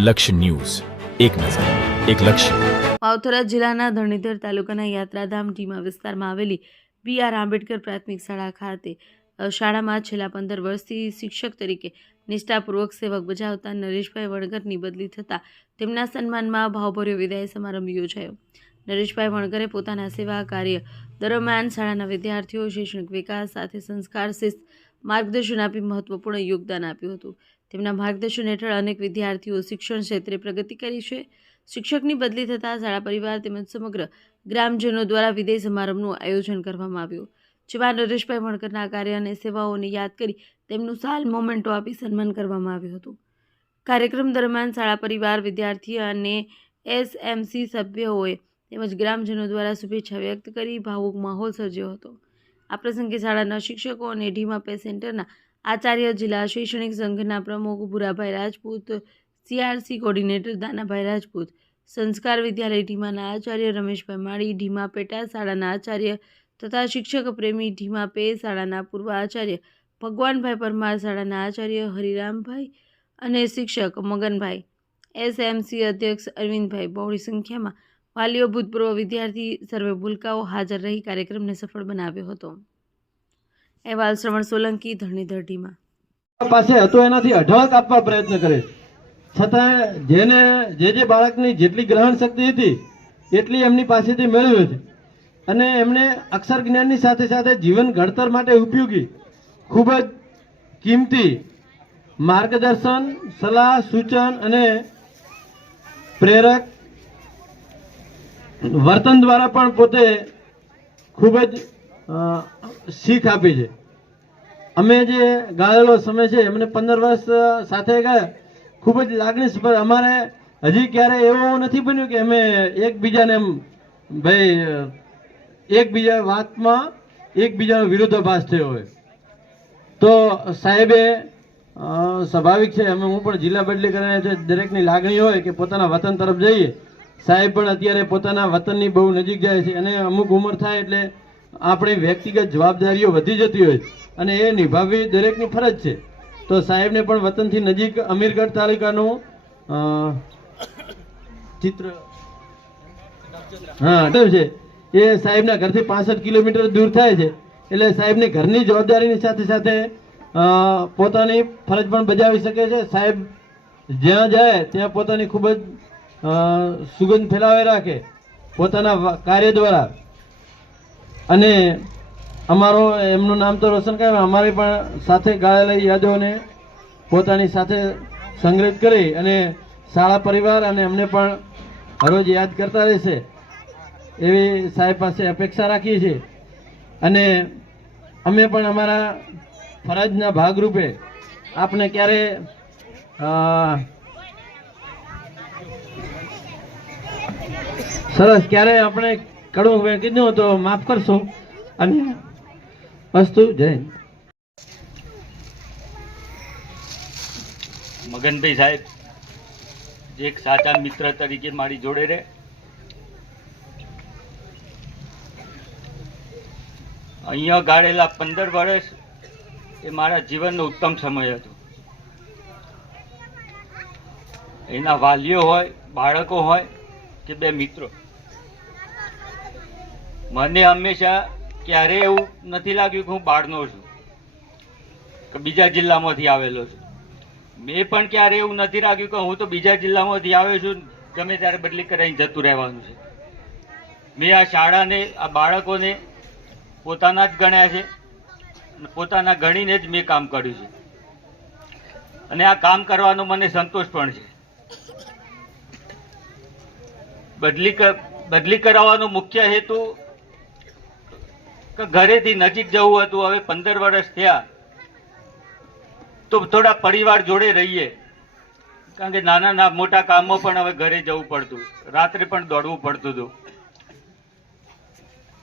લક્ષ્ય ન્યૂઝ, એક નજર, એક લક્ષ્ય. માવથરા જિલ્લાના ધરણીધર તાલુકાના યાત્રાધામ ટીમા વિસ્તારમાં આવેલી BR આંબેડકર પ્રાથમિક શાળા ખાતે શાળામાં છેલ્લા 15 વર્ષથી શિક્ષક તરીકે નિષ્ઠાપૂર્વક સેવક બજાવતા નરેશભાઈ વણકરની બદલી થતાં તેમના સન્માનમાં ભાવભર્યો વિદાય સમારંભ યોજાયો. નરેશભાઈ વણકરે પોતાના સેવા કાર્ય દરમિયાન શાળાના વિદ્યાર્થીઓ શૈક્ષણિક વિકાસ સાથે સંસ્કાર શિસ્ત માર્ગદર્શન આપી મહત્વપૂર્ણ યોગદાન આપ્યું હતું. તેમના માર્ગદર્શન હેઠળ અનેક વિદ્યાર્થીઓ શિક્ષણ ક્ષેત્રે પ્રગતિ કરી છે. શિક્ષકની બદલી થતાં શાળા પરિવાર તેમજ સમગ્ર ગ્રામજનો દ્વારા વિદાય સમારંભનું આયોજન કરવામાં આવ્યું, જેમાં નરેશભાઈ વણકરના કાર્ય અને સેવાઓને યાદ કરી તેમનું સાલ મોમેન્ટો આપી સન્માન કરવામાં આવ્યું હતું. કાર્યક્રમ દરમિયાન શાળા પરિવાર, વિદ્યાર્થી અને SMC સભ્યોએ તેમજ ગ્રામજનો દ્વારા શુભેચ્છા વ્યક્ત કરી ભાવુક માહોલ સર્જ્યો હતો. આ પ્રસંગે શાળાના શિક્ષકો અને ઢીમા પે સેન્ટરના આચાર્ય, જિલ્લા શૈક્ષણિક સંઘના પ્રમુખ ભૂરાભાઈ રાજપૂત, CRC કોર્ડિનેટર દાનાભાઈ રાજપૂત, સંસ્કાર વિદ્યાલય ઢીમાના આચાર્ય રમેશભાઈ માળી, ઢીમા પેટા શાળાના આચાર્ય તથા શિક્ષક પ્રેમી ઢીમા પે શાળાના પૂર્વ આચાર્ય ભગવાનભાઈ પરમાર, શાળાના આચાર્ય હરિરામભાઈ અને શિક્ષક મગનભાઈ, SMC અધ્યક્ષ અરવિંદભાઈ, બહોળી સંખ્યામાં વાલીઓ, ભૂતપૂર્વ વિદ્યાર્થી સર્વે ભૂલકાઓ હાજર રહી કાર્યક્રમને સફળ બનાવ્યો હતો. અહેવાલ શ્રવણ સોલંકી, ધરણીધર ઢીમા. પાસે હતો એનાથી અઢળક આપવા પ્રયત્ન કરે, છતાં જેને જે બાળકની જેટલી ગ્રહણ શક્તિ હતી એટલી એમની પાસેથી મેળવ્યો છે અને એમને અક્ષર જ્ઞાનની સાથે સાથે જીવન ઘડતર માટે ઉપયોગી ખૂબ જ કિંમતી માર્ગદર્શન, સલાહ, સૂચન અને પ્રેરક વર્તન દ્વારા પણ પોતે ખૂબ જ શીખ આપી છે. અમે જે ગાળેલો સમય છે એમને 15 વર્ષ સાથે ગયા, ખૂબ જ લાગણીસ્પદ. અમારે હજી ક્યારે એવું નથી બન્યું કે અમે એકબીજાને એકબીજા વાતમાં એકબીજાનો વિરોધાભાસ થયો હોય. તો સાહેબે સ્વાભાવિક છે, હું પણ જિલ્લા બદલી કરીને છે, દરેકની લાગણી હોય કે પોતાના વતન તરફ જઈએ. સાહેબ પણ અત્યારે પોતાના વતનની બહુ નજીક જાય છે અને અમુક ઉંમર થાય એટલે આપણી વ્યક્તિગત જવાબદારીઓ વધી જતી હોય અને એ નિભાવવી દરેકની ફરજ છે. તો સાહેબને પણ વતનથી નજીક અમીરગઢ તાલુકાનું ચિત્ર છે, એ સાહેબના ઘરથી 65 કિલોમીટર દૂર થાય છે. એટલે સાહેબની ઘરની જવાબદારીની સાથે સાથે પોતાની ફરજ પણ બજાવી શકે છે. સાહેબ જ્યાં જાય ત્યાં પોતાની ખૂબ જ સુગંધ ફેલાવી રાખે પોતાના કાર્ય દ્વારા અને અમારો એમનું નામ તો રોશન કરે, અમારી પણ સાથે ગાળેલી યાદોને પોતાની સાથે સંગ્રહિત કરી અને શાળા પરિવાર અને અમને પણ હરોજ યાદ કરતા રહેશે એવી સાહેબ પાસે અપેક્ષા રાખીએ છીએ. અને અમે પણ અમારા ફરજના ભાગરૂપે આપને ક્યારે સરસ ક્યારે આપણે કડવું કીધું તો માફ કરશો અને વસ્તુ જય મગનભાઈ સાહેબ જે એક સાચા મિત્ર તરીકે મારી જોડે રહે. અહીંયા ગાળેલા 15 વર્ષ એ મારા જીવનનો ઉત્તમ સમય હતો. એના વાલીઓ હોય, બાળકો હોય કે બે મિત્રો, મને હંમેશા ક્યારેય એવું નથી લાગ્યું કે હું બહારનો છું કે બીજા જિલ્લામાંથી આવેલો છું. મેં પણ ક્યારે એવું નથી લાગ્યું કે હું તો બીજા જિલ્લામાંથી આવ્યો છું, ગમે ત્યારે બદલી કરાઈને જતું રહેવાનું છે. મેં આ શાળાને, આ બાળકોને પોતાના જ ગણ્યા છે, પોતાના ગણીને જ મેં કામ કર્યું છે અને આ કામ કરવાનો મને સંતોષ પણ છે. બદલી કરાવવાનો મુખ્ય હેતુ કે ઘરેથી નજીક જવું હતું. હવે 15 વર્ષ થયા તો થોડા પરિવાર જોડે રહીએ, કારણ કે નાના મોટા કામો પણ હવે ઘરે જવું પડતું, રાત્રે પણ દોડવું પડતું હતું.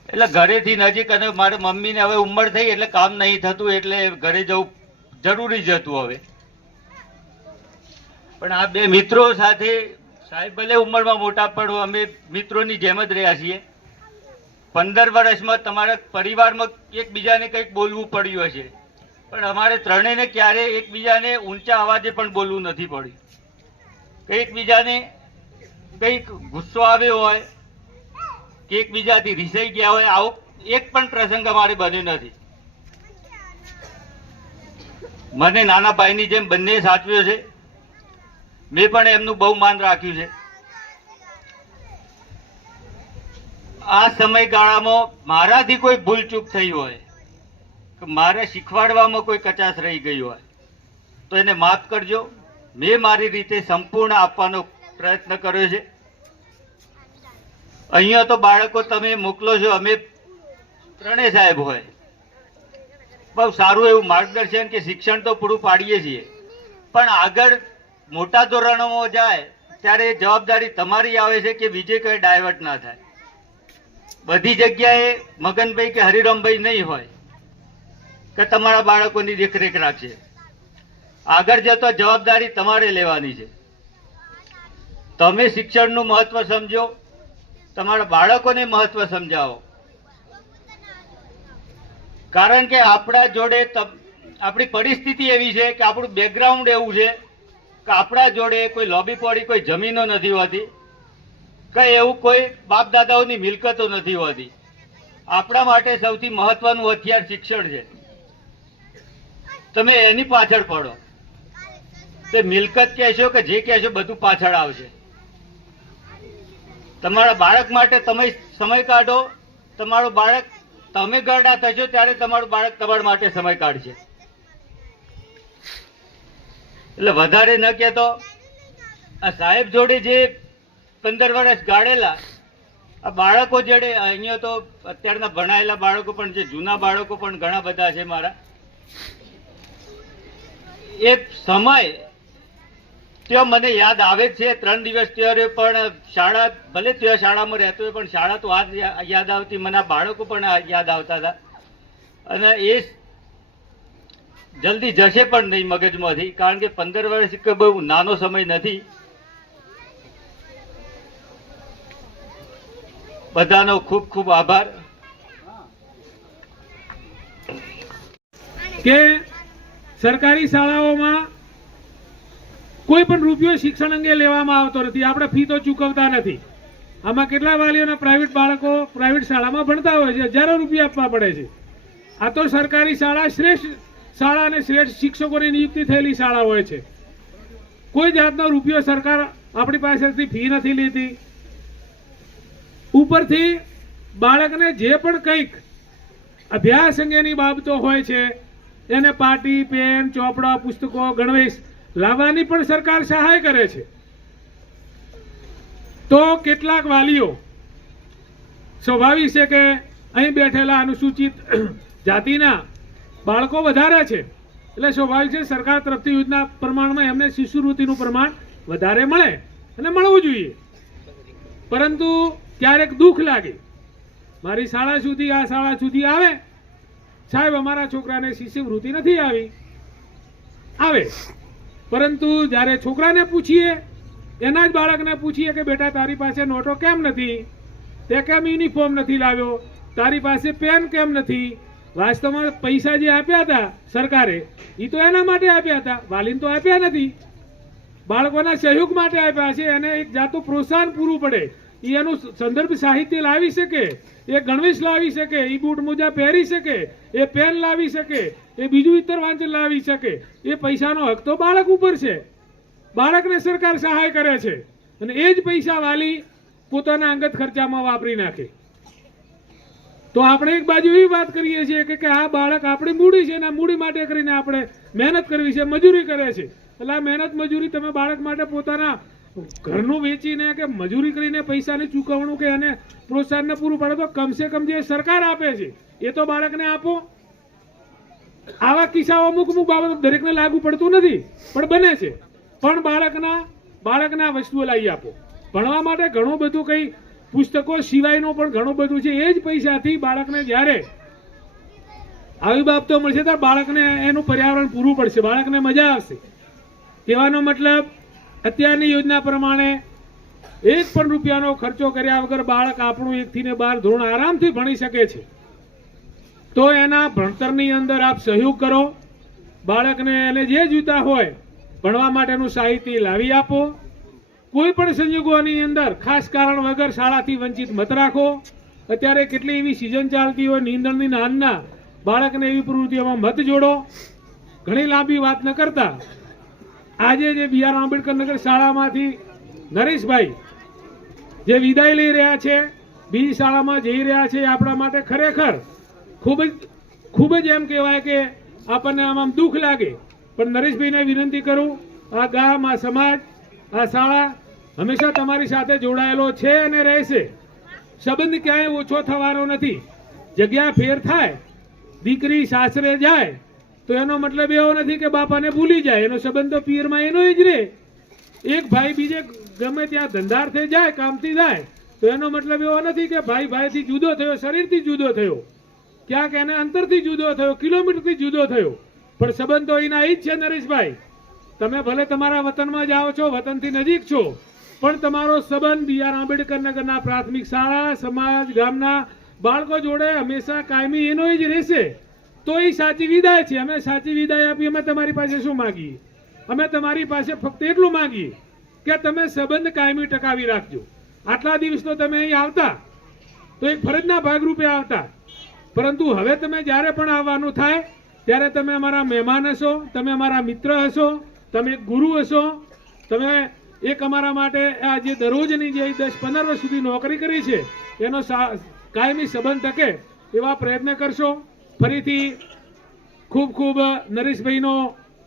એટલે ઘરેથી નજીક અને મારા મમ્મીને હવે ઉંમર થઈ એટલે કામ નહીં થતું એટલે ઘરે જવું જરૂરી જ હતું હવે. પણ આ બે મિત્રો સાથે, સાહેબ ભલે ઉંમરમાં મોટા પણ અમે મિત્રોની જેમ જ રહ્યા છીએ. 15 વર્ષમાં તમારા પરિવારમાં એકબીજાને કંઈક બોલવું પડ્યું હશે, પણ અમારે ત્રણેયને ક્યારે એકબીજાને ઊંચા અવાજે પણ બોલવું નથી પડ્યું. કંઈક બીજાને કંઈક ગુસ્સો આવ્યો હોય કે એકબીજાથી રીસાઈ ગયા હોય, આવો એક પણ પ્રસંગ અમારે બન્યો નથી. મને નાના ભાઈની જેમ બંને સાચવ્યો છે. મેં પણ એમનું બહુ માન રાખ્યું છે. આ સમયગાળામાં મારાથી કોઈ ભૂલચૂક થઈ હોય કે મારે શીખવાડવામાં કોઈ કચાશ રહી ગઈ હોય તો એને માફ કરજો. મેં મારી રીતે સંપૂર્ણ આપવાનો પ્રયત્ન કર્યો છે. અહીંયા તો બાળકો તમે મોકલો છો, અમે ત્રણેય સાહેબ હોય, બહુ સારું એવું માર્ગદર્શન કે શિક્ષણ તો પૂરું પાડીએ છીએ, પણ આગળ મોટા ધોરણોમાં જાય ત્યારે એ જવાબદારી તમારી આવે છે કે બીજે કંઈ ડાયવર્ટ ના થાય. બધી જગ્યાએ મગનભાઈ કે હરિરામભાઈ નહીં હોય કે તમારા બાળકોની દેખરેખ રાખશે. આગળ જતો જવાબદારી તમારે લેવાની છે. તમે શિક્ષણનું મહત્વ સમજો, તમારા બાળકોને મહત્વ સમજાવો. કારણ કે આપણા જોડે આપણી પરિસ્થિતિ એવી છે કે આપણું બેકગ્રાઉન્ડ એવું છે કે આપણા જોડે કોઈ લોબી પોડી કોઈ જમીનો નથી હોતી, કઈ એવું કોઈ બાપ દાદાઓની મિલકતો નથી હોતી. આપણા માટે સૌથી મહત્વનું હથિયાર શિક્ષણ છે. તમે એની પાછળ પડો, તે મિલકત કહેશો કે જે કહેશો બધું પાછળ આવશે. તમારા બાળક માટે તમે સમય કાઢો. તમારું બાળક, તમે ગરડા થશો ત્યારે તમારું બાળક તમારા માટે સમય કાઢશે. એટલે વધારે ન કહેતો, આ સાહેબ જોડે જે 15 વર્ષ ગાળેલા આ બાળકો જોડે, અહીંયા તો અત્યારના ભણાયેલા બાળકો પણ છે, જૂના બાળકો પણ ઘણા બધા છે મારા. એ સમય ત્યાં મને યાદ આવે જ છે. 3 દિવસ ત્યારે પણ શાળા, ભલે ત્યાં શાળામાં રહેતો હોય પણ શાળા તો આજ યાદ આવતી, મને આ બાળકો પણ યાદ આવતા હતા. અને એ જલ્દી જશે પણ નહીં મગજમાંથી, કારણ કે 15 વર્ષ કે બહુ નાનો સમય નથી. બધાનો ખૂબ ખૂબ આભાર. કે સરકારી શાળાઓમાં કોઈ પણ રૂપિયો શિક્ષણ અંગે લેવામાં આવતો નથી. આપણે ફી તો ચૂકવતા નથી. આમાં કેટલા વાલીઓના પ્રાઇવેટ બાળકો પ્રાઇવેટ શાળામાં ભણતા હોય છે, હજારો રૂપિયા આપવા પડે છે. આ તો સરકારી શાળા શ્રેષ્ઠ શાળા અને શ્રેષ્ઠ શિક્ષકોની નિયુક્તિ થયેલી શાળા હોય છે. કોઈ જાતનો રૂપિયો સરકાર આપણી પાસેથી ફી નથી લેતી. ઉપરથી બાળકને જે પણ કંઈક અભ્યાસ અંગેની બાબતો હોય છે એને પાટી, પેન, ચોપડા, પુસ્તકો, ગણવેશ લાવવાની પણ સરકાર સહાય કરે છે. તો કેટલાક વાલીઓ, સ્વાભાવિક છે કે અહીં બેઠેલા અનુસૂચિત જાતિના બાળકો વધારે છે, એટલે સ્વાભાવિક છે સરકાર તરફથી યોજના પ્રમાણમાં એમને શિષ્યવૃત્તિનું પ્રમાણ વધારે મળે અને મળવું જોઈએ. પરંતુ ક્યારેક દુઃખ લાગે, મારી શાળા સુધી, આ શાળા સુધી આવે, સાહેબ અમારા છોકરાને શિષ્યવૃત્તિ નથી આવી. આવે, પરંતુ જ્યારે છોકરાને પૂછીએ, એના જ બાળકને પૂછીએ કે બેટા તારી પાસે નોટો કેમ નથી, તે કેમ યુનિફોર્મ નથી લાવ્યો, તારી પાસે પેન કેમ નથી, વાસ્તવમાં પૈસા જે આપ્યા હતા સરકારે એ તો એના માટે આપ્યા હતા, વાલીને તો આપ્યા નથી. બાળકોના સહયોગ માટે આપ્યા છે. એને એક જાતનું પ્રોત્સાહન પૂરું પડે, એનું સંદર્ભ સાહિત્ય લાવી શકે, એ ગણવેશ લાવી શકે, એ બૂટ મોજા પહેરી શકે, એ પેન લાવી શકે, એ બીજું ઇતર વાંચન લાવી શકે. એ પૈસાનો હક તો બાળક ઉપર છે. બાળકને સરકાર સહાય કરે છે અને એ જ પૈસા વાલી પોતાના અંગત ખર્ચામાં વાપરી નાખે. તો આપણે એક બાજુ એવી વાત કરીએ છીએ કે આ બાળક આપણી મૂડી છે, એના મૂડી માટે કરીને આપણે મહેનત કરવી છે, મજૂરી કરે છે. એટલે આ મહેનત મજૂરી તમે બાળક માટે પોતાના ઘરનું વેચીને કે મજૂરી કરીને પૈસાની ચૂકવણું કે એને પ્રોત્સાહન પૂરું પાડે તો કમસે કમ જે સરકાર આપે છે એ તો બાળકને આપો. આવા કિસ્સાઓ અમુક બાબતો દરેકને લાગુ પડતું નથી પણ બને છે. પણ બાળકના વસ્તુઓ લાવી આપો. ભણવા માટે ઘણું બધું કંઈ પુસ્તકો સિવાયનું પણ ઘણું બધું છે. એ જ પૈસાથી બાળકને જ્યારે આવી બાબતો મળશે ત્યારે બાળકને એનું પર્યાવરણ પૂરું પડશે, બાળકને મજા આવશે. કહેવાનો મતલબ અત્યારની યોજના પ્રમાણે 1 પણ રૂપિયાનો ખર્ચો કર્યા વગર બાળક આપણું 1 થી 12 ધોરણ આરામથી ભણી શકે છે. તો એના ભણતરની અંદર આપ સહયોગ કરો. બાળકને એને જે જોઈતા હોય ભણવા માટેનું સાહિત્ય લાવી આપો. કોઈ પણ સંજોગોની અંદર ખાસ કારણ વગર શાળાથી વંચિત મત રાખો. અત્યારે કેટલી એવી સિઝન ચાલતી હોય નીંદણની નાનના બાળકને એવી પ્રવૃત્તિઓમાં મત જોડો. ઘણી લાંબી વાત ન કરતા આજે જે બી આર આંબેડકર નગર શાળામાંથી નરેશભાઈ જે વિદાય લઈ રહ્યા છે, બીજી શાળામાં જઈ રહ્યા છે, આપણા માટે ખરેખર ખૂબ જ એમ કહેવાય કે આપણને આમ દુઃખ લાગે. પણ નરેશભાઈને વિનંતી કરું, આ ગામ, આ સમાજ, આ શાળા હંમેશા તમારી સાથે જોડાયેલો છે અને રહેશે. સંબંધ ક્યાંય ઓછો થવાનો નથી. જગ્યા ફેર થાય, દીકરી સાસરે જાય તો એનો મતલબ એવો નથી કે બાપાને ભૂલી જાય. એનો સંબંધ તો પિયરમાં એનો જ રહે. એક ભાઈ બીજે ગમે ત્યાં ધંધાર્થે જાય, કામથી જાય તો એનો મતલબ એવો નથી કે ભાઈ ભાઈથી જુદો થયો, શરીરથી જુદો થયો, ક્યાંક એને અંતરથી જુદો થયો, કિલોમીટરથી જુદો થયો. પણ સંબંધ તો એના જ છે. નરેશભાઈ, તમે ભલે તમારા વતનમાં જાઓ છો, વતનથી નજીક છો, પણ તમારો સંબંધ બી આર આંબેડકર નગરના પ્રાથમિક શાળા, સમાજ, ગામના બાળકો જોડે હંમેશા કાયમી એનો જ રહેશે. તો એ સાચી વિદાય છે. અમે સાચી વિદાય આપી, અમે તમારી પાસે શું માંગીએ? અમે તમારી પાસે ફક્ત એટલું માંગીએ કે તમે સંબંધ કાયમી ટકાવી રાખજો. આટલા દિવસ તો તમે અહીં આવતા તો એક ફરજના ભાગરૂપે આવતા, પરંતુ હવે તમે જ્યારે પણ આવવાનું થાય ત્યારે તમે અમારા મહેમાન હશો, તમે અમારા મિત્ર હશો, તમે એક ગુરુ હશો, તમે એક અમારા માટે આ જે દરરોજની જે 10-15 વર્ષ સુધી નોકરી કરી છે એનો કાયમી સંબંધ ટકે એવા પ્રયત્ન કરશો. ફરીથી ખૂબ ખૂબ નરેશભાઈનો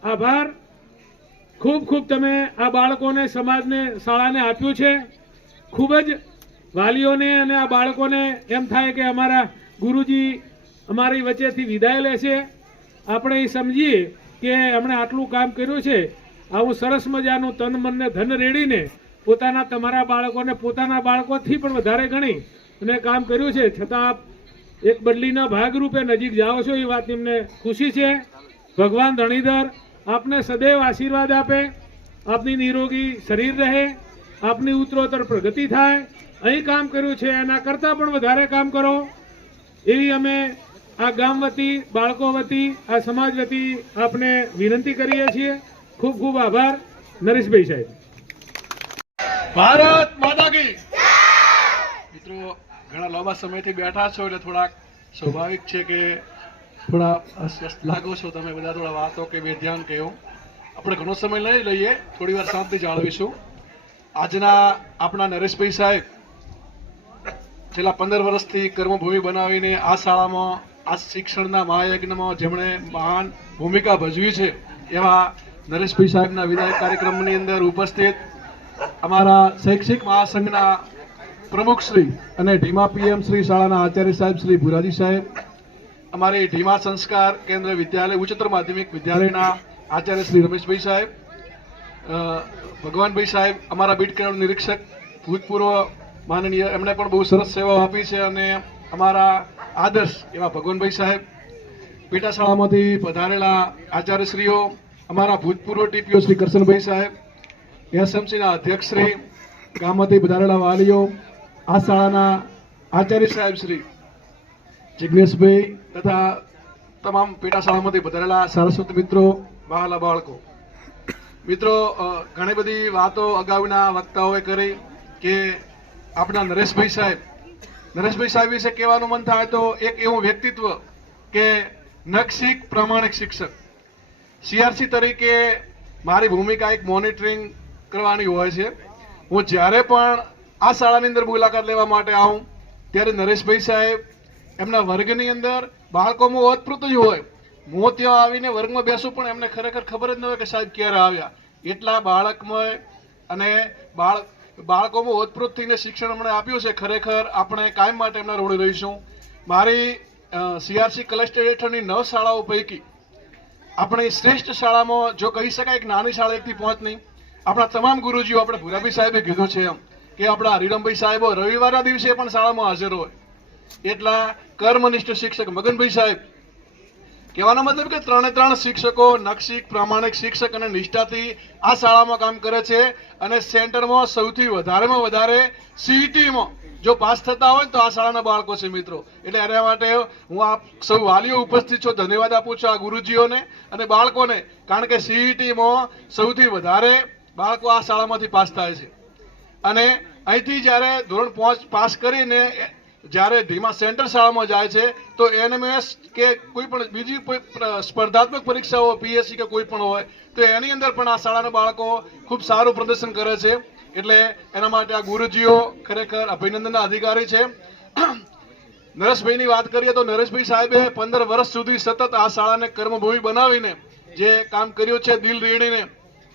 આભાર. ખૂબ ખૂબ તમે આ બાળકોને, સમાજને, શાળાને આપ્યું છે. ખૂબ જ વાલીઓને અને આ બાળકોને એમ થાય કે અમારા ગુરુજી અમારી વચ્ચેથી વિદાય લે છે. આપણે એ સમજીએ કે એમણે આટલું કામ કર્યું છે, આવું સરસ મજાનું તન મનને ધન રેડીને પોતાના, તમારા બાળકોને પોતાના બાળકોથી પણ વધારે ગણી અને કામ કર્યું છે. છતાં આપ એક બદલીના ભાગરૂપે નજીક જાઓ છો એ વાતની અમને ખુશી છે. ભગવાન ધણીધર આપને સદૈવ આશીર્વાદ આપે, આપની નિરોગી શરીર રહે, આપની ઉત્તરોત્તર પ્રગતિ થાય. અહીં કામ કર્યું છે એના કરતાં પણ વધારે કામ કરો એવી અમે આ ગામ વતી, બાળકો વતી, આ સમાજ વતી આપને વિનંતી કરીએ છીએ. ખૂબ ખૂબ આભાર નરેશભાઈ સાહેબ. ભારત માતા કી મિત્રો, ઘણા લાંબા સમયથી બેઠા છો એટલે થોડાક સ્વાભાવિક છે કે થોડા અસ્વસ્થ લાગો છો તમે બધા. થોડા વાતો કે બે ધ્યાન કહ્યું. આપણે ઘણો સમય લઈ લઈએ, થોડી વાર શાંતિ જાળવીશું. આજના આપણા નરેશભાઈ સાહેબ છેલ્લા 15 વર્ષથી કર્મભૂમિ બનાવીને આ શાળામાં, આ શિક્ષણના મહાયજ્ઞમાં જેમણે મહાન ભૂમિકા ભજવી છે એવા નરેશભાઈ સાહેબના વિદાય કાર્યક્રમની અંદર ઉપસ્થિત અમારા શૈક્ષિક મહાસંઘના પ્રમુખ શ્રી અને ઢીમા પીએમ શ્રી શાળાના આચાર્ય સાહેબ શ્રી ભુરાજી સાહેબ, અમારી ઢીમા સંસ્કાર કેન્દ્ર વિદ્યાલય, ઉચ્ચતર માધ્યમિક વિદ્યાલયના આચાર્ય શ્રી રમેશભાઈ સાહેબ, ભગવાનભાઈ સાહેબ, અમારા બીટ કેડર નિરીક્ષક ભૂતપૂર્વ માનનીય, એમણે પણ બહુ સરસ સેવાઓ આપી છે. અને અમારા આદર્શ એવા ભગવાનભાઈ સાહેબ, પેટા શાળામાંથી પધારેલા આચાર્યશ્રીઓ, અમારા ભૂતપૂર્વ ટીપીઓ શ્રી કરશનભાઈ સાહેબ, એસએમસીના અધ્યક્ષ શ્રી, ગામમાંથી પધારેલા વાલીઓ, આ શાળાના આચાર્ય સાહેબ શ્રી જિજ્ઞેશભાઈ તથા તમામ પેટા શાળામાંથી પધારેલા સારસ્વત મિત્રો, વહાલા બાળકો. મિત્રો, ઘણી બધી વાતો અગાઉના વક્તાઓએ કરી કે આપણા નરેશભાઈ સાહેબ વિશે કહેવાનું મન થાય તો એક એવું વ્યક્તિત્વ કે નખશીખ પ્રામાણિક શિક્ષક. સીઆરસી તરીકે મારી ભૂમિકા એક મોનિટરિંગ કરવાની હોય છે. હું જ્યારે પણ આ શાળાની અંદર મુલાકાત લેવા માટે આવું ત્યારે નરેશભાઈ સાહેબ એમના વર્ગની અંદર બાળકોમાં ઓતપ્રોત જ હોય. હું ત્યાં આવીને વર્ગમાં બેસું પણ એમને ખરેખર ખબર જ ન હોય કે સાહેબ ક્યારે આવ્યા. એટલા બાળકમય અને બાળકોમાં ઓતપ્રોત થઈને શિક્ષણ અમને આપ્યું છે. ખરેખર આપણે કાયમ માટે એમના ઋણી રહીશું. મારી સીઆરસી ક્લસ્ટર હેઠળની 9 શાળાઓ પૈકી આપણી શ્રેષ્ઠ શાળામાં જો કહી શકાય કે નાની શાળા 1 થી 5 નહીં, આપણા તમામ ગુરુજીઓ, આપણે ભુરાભાઈ સાહેબે કીધું છે એમ કે આપણા હરિરામભાઈ સાહેબો રવિવારના દિવસે પણ શાળામાં હાજર હોય. એટલા કર્મનિષ્ઠ શિક્ષક મગનભાઈ સાહેબ, કહેવાનો મતલબ કે 3 શિક્ષકો નખશીખ પ્રામાણિક શિક્ષક અને નિષ્ઠાથી આ શાળામાં કામ કરે છે. અને સેન્ટરમાં સૌથી વધારેમાં વધારે સીઈટીમાં જો પાસ થતા હોય તો આ શાળાના બાળકો છે મિત્રો. એટલે એના માટે હું આપ સૌ વાલીઓ ઉપસ્થિત છો, ધન્યવાદ આપું છું આ ગુરુજીઓને અને બાળકોને, કારણ કે સીઈટીમાં સૌથી વધારે બાળકો આ શાળામાંથી પાસ થાય છે. અને અહીંથી જ્યારે ધોરણ 5 પાસ કરીને જ્યારે ધીમા સેન્ટર શાળામાં જાય છે તો એનએમએસ કે કોઈ પણ બીજી કોઈ સ્પર્ધાત્મક પરીક્ષાઓ પીએસસી કે કોઈ પણ હોય તો એની અંદર પણ આ શાળાના બાળકો ખૂબ સારું પ્રદર્શન કરે છે. એટલે એના માટે આ ગુરુજીઓ ખરેખર અભિનંદનના અધિકારી છે. નરેશભાઈની વાત કરીએ તો નરેશભાઈ સાહેબે 15 વર્ષ સુધી સતત આ શાળાને કર્મભૂમિ બનાવીને જે કામ કર્યું છે દિલ રેડીને,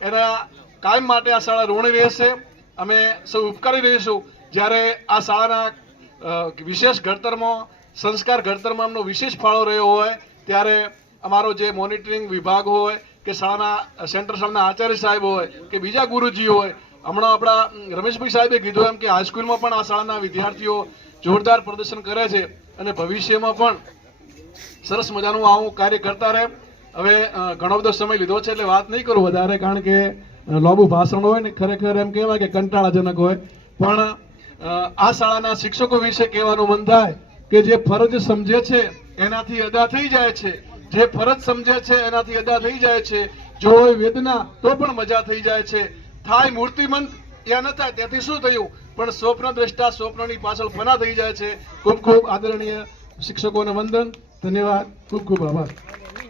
એના કાયમ માટે આ શાળા ઋણી રહેશે. અમે સૌ ઉપકારી રહીશું. જ્યારે આ શાળાના વિશેષ ઘડતરમાં, સંસ્કાર ઘડતરમાં એમનો વિશેષ ફાળો રહ્યો હોય ત્યારે અમારો જે મોનિટરિંગ વિભાગ હોય કે શાળાના સેન્ટર શાળાના આચાર્ય સાહેબ હોય કે બીજા ગુરુજી હોય, હમણાં આપણા રમેશભાઈ સાહેબે કીધું એમ કે હાઈસ્કૂલમાં પણ આ શાળાના વિદ્યાર્થીઓ જોરદાર પ્રદર્શન કરે છે અને ભવિષ્યમાં પણ સરસ મજાનું આવું કાર્ય કરતા રહે. હવે ઘણો બધો સમય લીધો છે એટલે વાત નહીં કરું વધારે, કારણ કે લાંબુ ભાષણ હોય ને ખરેખર એમ કહેવાય કે કંટાળાજનક હોય. પણ આ શાળાના શિક્ષકો વિશે કહેવાનું મન થાય કે જે ફરજ સમજે છે એનાથી અદા થઈ જાય છે, જે ફરજ સમજે છે એનાથી અદા થઈ જાય છે. જો હોય વેદના તો પણ મજા થઈ જાય છે. થાય મૂર્તિમંત યા ન થાય ત્યાંથી શું થયું, પણ સ્વપ્ન દ્રષ્ટા સ્વપ્નની પાછળ ફના થઈ જાય છે. ખૂબ ખૂબ આદરણીય શિક્ષકોને વંદન, ધન્યવાદ, ખૂબ ખૂબ આભાર.